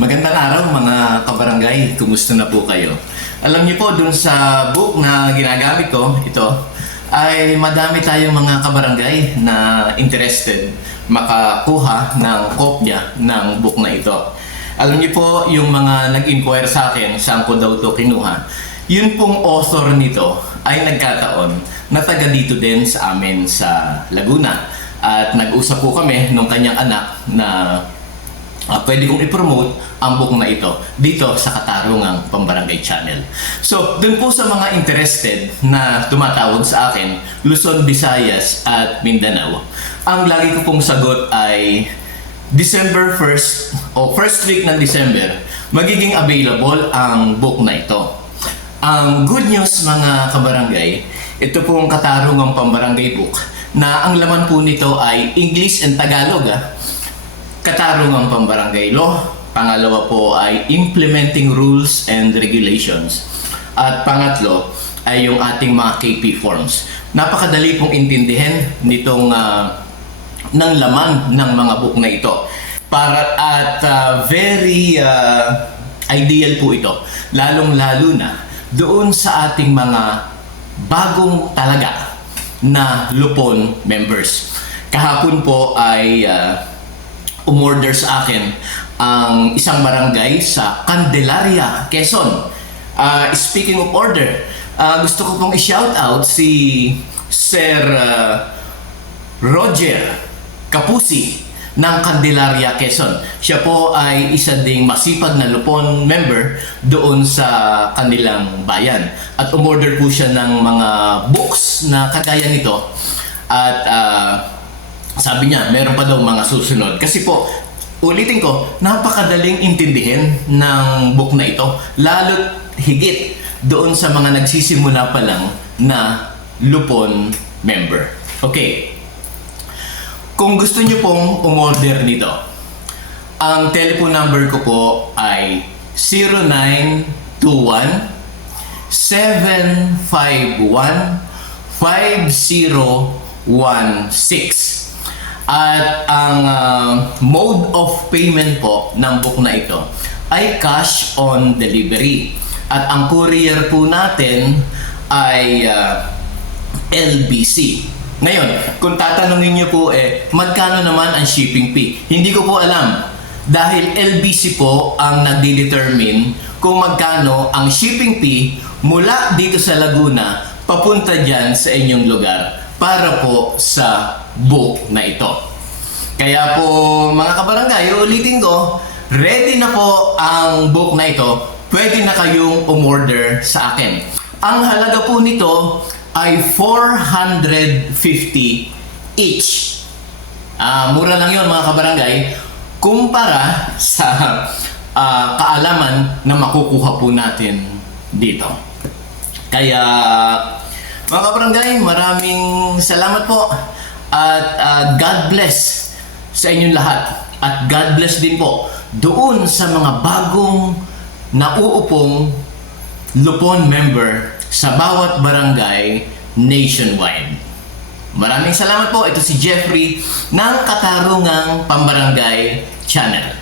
Magandang araw mga kabarangay, kumusta na po kayo? Alam niyo po, dun sa book na ginagamit ko, ito, ay madami tayong mga kabarangay na interested makakuha ng kopya ng book na ito. Alam niyo po, yung mga nag-inquire sa akin, saan ko daw ito kinuha, yun pong author nito ay nagkataon na taga dito din sa amin sa Laguna. At nag-usap po kami nung kanyang anak na Ah, pwede kong i-promote ang book na ito dito sa Katarungang Pambarangay Channel. So, dun po sa mga interested na tumatawag sa akin, Luzon, Visayas at Mindanao, ang lagi ko pong sagot ay December 1st o first week ng December, magiging available ang book na ito. Ang good news mga kabarangay, ito pong Katarungang Pambarangay Book na ang laman po nito ay English and Tagalog. Ah. Katarungang Pambarangay Law. Pangalawa po ay Implementing Rules and Regulations. At pangatlo ay yung ating mga KP forms. Napakadali pong intindihin nitong ah, ng laman ng mga book na ito. Para at ah, very ah, ideal po ito. Lalong-lalo na doon sa ating mga bagong talaga na Lupon members. Kahapon po ay ah, umorder sa akin ang isang barangay sa Candelaria, Quezon. Ah, speaking of order, ah, gusto ko pong i-shout out si Sir ah, Roger Kapusi ng Candelaria, Quezon. Siya po ay isa ding masipag na Lupon member doon sa kanilang bayan. At umorder po siya ng mga books na kagaya nito. At ah, sabi niya, meron pa daw mga susunod. Kasi po, ulitin ko, napakadaling intindihin ng book na ito. Lalo't higit doon sa mga nagsisimula pa lang na Lupon member. Okay. Kung gusto niyo pong umorder nito, ang telephone number ko po ay 0921 751 5016. At ang ah, mode of payment po ng book na ito ay cash on delivery. At ang courier po natin ay ah, LBC. Ngayon, kung tatanungin niyo po eh, magkano naman ang shipping fee? Hindi ko po alam. Dahil LBC po ang nagdi-determine kung magkano ang shipping fee mula dito sa Laguna papunta dyan sa inyong lugar para po sa book na ito. Kaya po mga kabarangay, ulitin ko, ready na po ang book na ito. Pwede na kayong umorder sa akin. Ang halaga po nito ay 450 each. Ah, mura lang yon mga kabarangay kumpara sa ah, kaalaman na makukuha po natin dito. Kaya mga kabarangay, maraming salamat po at ah, God bless sa inyong lahat. At God bless din po doon sa mga bagong nauupong Lupon member sa bawat barangay nationwide. Maraming salamat po. Ito si Jeffrey ng Katarungang Pambarangay Channel.